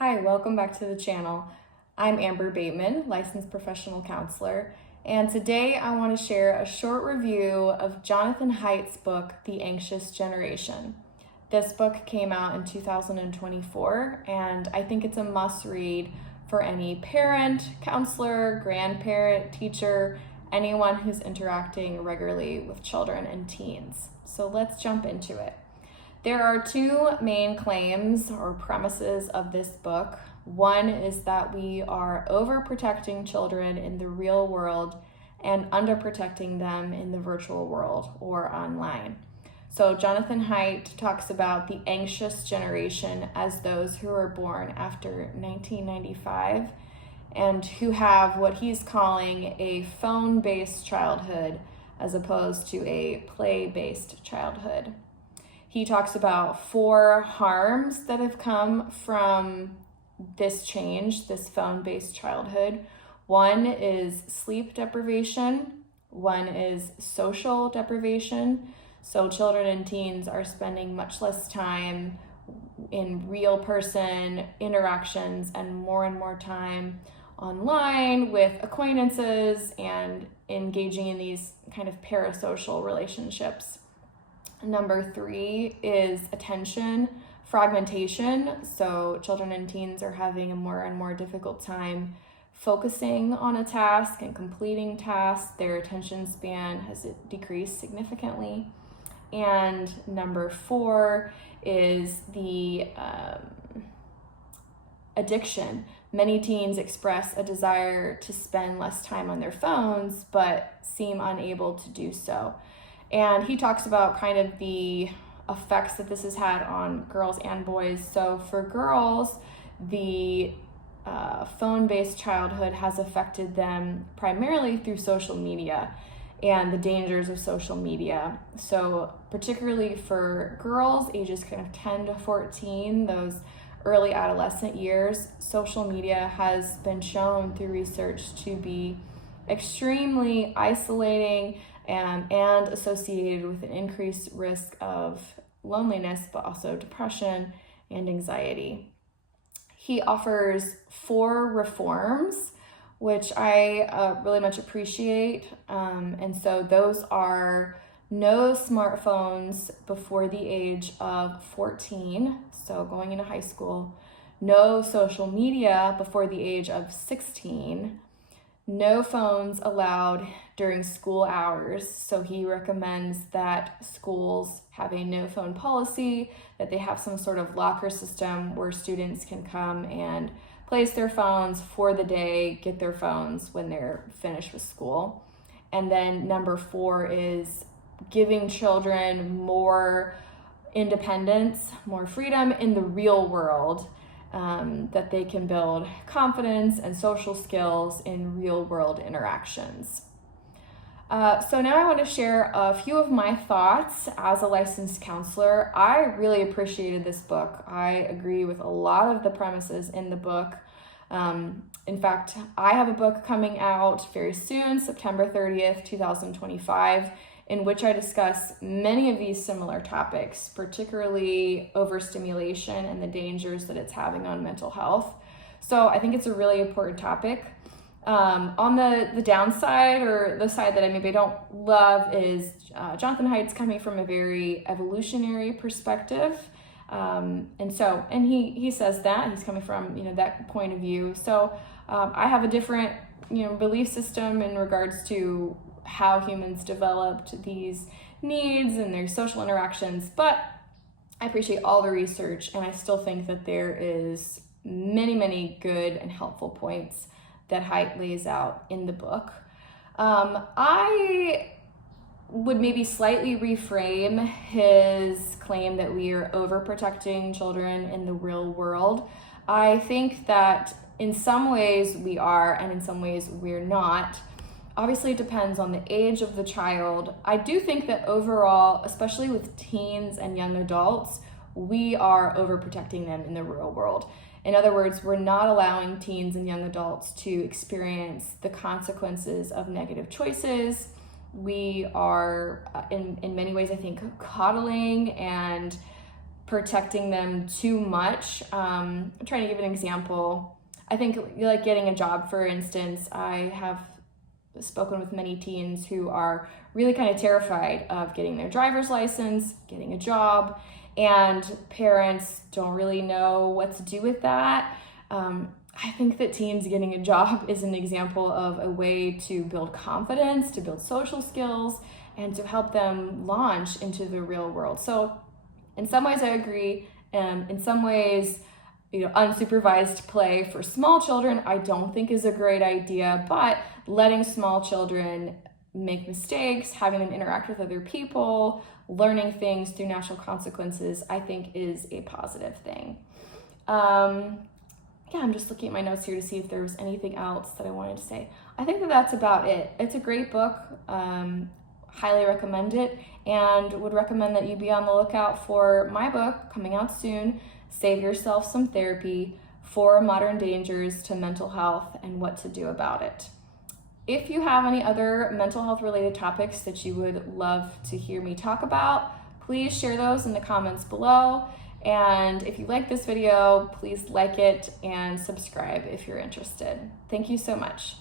Hi, welcome back to the channel. I'm Amber Bateman, licensed professional counselor, and today I want to share a short review of Jonathan Haidt's book, The Anxious Generation. This book came out in 2024, and I think it's a must-read for any parent, counselor, grandparent, teacher, anyone who's interacting regularly with children and teens. So let's jump into it. There are two main claims or premises of this book. One is that we are overprotecting children in the real world and underprotecting them in the virtual world or online. So Jonathan Haidt talks about the anxious generation as those who are born after 1995 and who have what he's calling a phone-based childhood as opposed to a play-based childhood. He talks about 4 harms that have come from this change, this phone-based childhood. One is sleep deprivation. One is social deprivation. So children and teens are spending much less time in real person interactions and more time online with acquaintances and engaging in these kind of parasocial relationships. Number 3 is attention fragmentation. So children and teens are having a more and more difficult time focusing on a task and completing tasks. Their attention span has decreased significantly. And number 4 is the addiction. Many teens express a desire to spend less time on their phones, but seem unable to do so. And he talks about kind of the effects that this has had on girls and boys. So for girls, the phone-based childhood has affected them primarily through social media and the dangers of social media. So particularly for girls, ages kind of 10 to 14, those early adolescent years, social media has been shown through research to be extremely isolating and associated with an increased risk of loneliness, but also depression and anxiety. He offers 4 reforms, which I really much appreciate. And so those are no smartphones before the age of 14, so going into high school, no social media before the age of 16, no phones allowed during school hours. So he recommends that schools have a no phone policy, that they have some sort of locker system where students can come and place their phones for the day, get their phones when they're finished with school. And then number 4 is giving children more independence, more freedom in the real world. That they can build confidence and social skills in real world interactions. So now I want to share a few of my thoughts as a licensed counselor. I really appreciated this book. I agree with a lot of the premises in the book. In fact, I have a book coming out very soon, September 30th, 2025, in which I discuss many of these similar topics, particularly overstimulation and the dangers that it's having on mental health. So I think it's a really important topic. On the downside, or the side that I maybe don't love, is Jonathan Haidt's coming from a very evolutionary perspective. And he says that he's coming from, that point of view. So I have a different, belief system in regards to how humans developed these needs and their social interactions, but I appreciate all the research, and I still think that there is many good and helpful points that Haidt lays out in the book. I would maybe slightly reframe his claim that we are overprotecting children in the real world. I think that in some ways we are, and in some ways we're not. Obviously, it depends on the age of the child. I do think that overall, especially with teens and young adults, we are overprotecting them in the real world. In other words, we're not allowing teens and young adults to experience the consequences of negative choices. We are, in many ways, I think, coddling and protecting them too much. I'm trying to give an example. I think like getting a job, for instance, I have spoken with many teens who are really kind of terrified of getting their driver's license, getting a job, and parents don't really know what to do with that. I think that teens getting a job is an example of a way to build confidence, to build social skills, and to help them launch into the real world. So in some ways I agree. In some ways, unsupervised play for small children I don't think is a great idea, but letting small children make mistakes, having them interact with other people, learning things through natural consequences, I think is a positive thing. I'm just looking at my notes here to see if there was anything else that I wanted to say. I think that that's about it. It's a great book. Highly recommend it, and would recommend that you be on the lookout for my book coming out soon, Save Yourself Some Therapy: 4 Modern Dangers to Mental Health and What to Do About It. If you have any other mental health related topics that you would love to hear me talk about, please share those in the comments below. And if you like this video, please like it and subscribe if you're interested. Thank you so much.